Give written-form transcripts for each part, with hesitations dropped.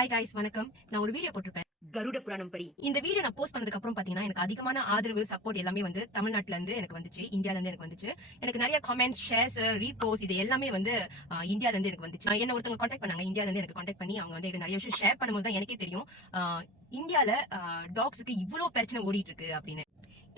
Hi guys, வணக்கம். நான் ஒரு வீடியோ போட்டிருப்பேன் கருட புராணம் படி. இந்த வீடியோ நான் போஸ்ட் பண்ணதுக்கு அப்புறம் பாத்தீங்கன்னா எனக்கு அதிகமான ஆதரவு சப்போர்ட் எல்லாமே வந்து தமிழ்நாட்டுல இருந்து எனக்கு வந்துச்சு, இந்தியால இருந்து எனக்கு வந்துச்சு. எனக்கு நிறைய கமெண்ட்ஸ், ஷேர்ஸ், ரீபோஸ்ட் இது எல்லாமே வந்து இந்தியால இருந்து எனக்கு வந்துச்சு. என்ன ஒருத்தவங்க கான்டாக்ட் பண்ணாங்க, இந்தியால இருந்து எனக்கு கான்டாக்ட் பண்ணி அவங்க வந்து நிறைய விஷயம் ஷேர் பண்ணும்போது தான் எனக்கே தெரியும் இந்தியால டாக்ஸுக்கு இவ்வளவு பிரச்சனை ஓடிட்டு இருக்கு அப்படின்னு.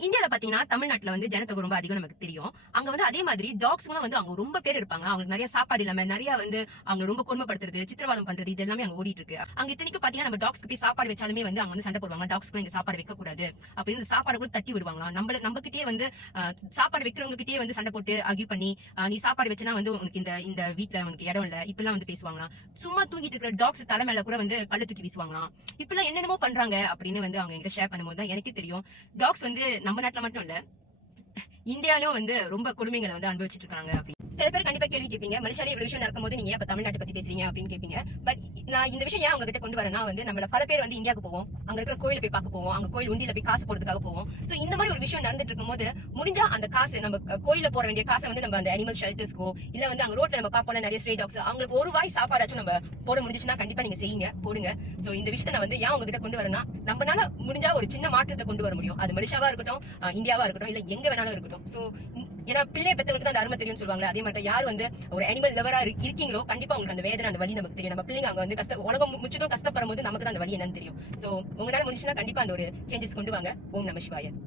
இந்தியால பாத்தீங்கன்னா தமிழ்நாட்டுல வந்து ஜனத்தொகை ரொம்ப அதிகம் நமக்கு தெரியும். அங்க வந்து அதே மாதிரி டாக்ஸ்லாம் வந்து அவங்க ரொம்ப பேர் இருப்பாங்க. அவங்களுக்கு நிறைய சாப்பாடு இல்லாம நிறைய வந்து அவங்க ரொம்ப கொடுமைப்படுத்துறது, சித்திரவாதம் பண்றது இது எல்லாமே அங்க ஓடிட்டு இருக்கு. அங்க இத்தனைக்கும் பாத்தீங்கன்னா நம்ம டாக்ஸ்க்கு போய் சாப்பாடு வச்சாலுமே வந்து அவங்க வந்து சண்டை போடுவாங்க. டாக்ஸ்க்கு இங்க சாப்பாடு வைக்க கூடாது அப்படின்னு சாப்பாடு கூட தட்டி விடுவாங்களா. நம்ம கிட்டே வந்து சாப்பாடு வைக்கிறவங்க கிட்டே வந்து சண்டை போட்டு ஆர்கியூ பண்ணி நீ சாப்பாடு வச்சுனா வந்து உனக்கு இந்த வீட்டுல உனக்கு இடம் இல்ல இப்பெல்லாம் வந்து பேசுவாங்களாம். சும்மா தூங்கிட்டு இருக்கிற டாக்ஸ் தலை மேல கூட வந்து கள்ள தூக்கி வீசுவாங்களாம். இப்பெல்லாம் என்னென்னமோ பண்றாங்க அப்படின்னு வந்து அவங்க எங்க ஷேர் பண்ணும்போது தான் எனக்கே தெரியும் டாக்ஸ் வந்து நம்ம நாட்டுல மட்டும் இல்ல இந்தியாலயும் வந்து ரொம்ப கொடுமைகளை வந்து அனுபவிச்சுட்டு இருக்காங்க அப்படின்னு. சில பேர் கண்டிப்பா கேள்வி கேட்பீங்க, மனுஷாலே இவ்வளவு விஷயம் நடக்கும்போது நீங்க இப்ப தமிழ்நாட்டை பத்தி பேசுறீங்க அப்படின்னு கேட்பீங்க. பட் நான் இந்த விஷயம் ஏன் உங்ககிட்ட கொண்டு வரேன்னா வந்து நம்மள பல பேர் வந்து இந்தியாவுக்கு போவோம், அங்க இருக்கிற கோயில போய் பார்க்க போவோம், அங்க கோயில் உண்டியில போய் காசு போடுறதுக்காக போவோம். சோ இந்த மாதிரி ஒரு விஷயம் நடந்துட்டு இருக்கும்போது முடிஞ்சா அந்த காசு நம்ம கோயில போற வேண்டிய காசை வந்து நம்ம அந்த அனிமல் ஷெல்டர்ஸ்க்கோ இல்ல வந்து அங்க ரோட்ல நம்ம பார்ப்போம் நிறைய ஸ்ட்ரே டாக்ஸ் அவங்களுக்கு ஒரு வாய் சாப்பாடாச்சும் நம்ம போட முடிஞ்சுன்னா கண்டிப்பா நீங்க செய்யுங்க, போடுங்க. சோ இந்த விஷயத்தை நான் வந்து ஏன் உங்ககிட்ட கொண்டு வரேன்னா நம்மளால முடிஞ்சா ஒரு சின்ன மாற்றத்தை கொண்டு வர முடியும். அது மலேசியாவா இருக்கட்டும், இந்தியாவா இருக்கட்டும், இல்ல எங்க வேணாலும் இருக்கட்டும். சோ ஏன்னா பிள்ளை பெற்றவங்களுக்கு தான் அந்த அருமை தெரியும் சொல்லுவாங்க. அதே மாதிரி யார் வந்து ஒரு அனிமல் லவரா இருக்கீங்களோ கண்டிப்பா உங்களுக்கு அந்த வேதனை அந்த வலி நமக்கு தெரியும். நம்ம பிள்ளைங்க அங்க வந்து உலகம் முச்சதும் கஷ்டப்படும் போது நமக்கு தான் அந்த வலி என்னன்னு தெரியும். சோ உங்களால முடிச்சுன்னா கண்டிப்பா அந்த ஒரு சேஞ்சஸ் கொண்டு வாங்க. ஓம் நம சிவாய.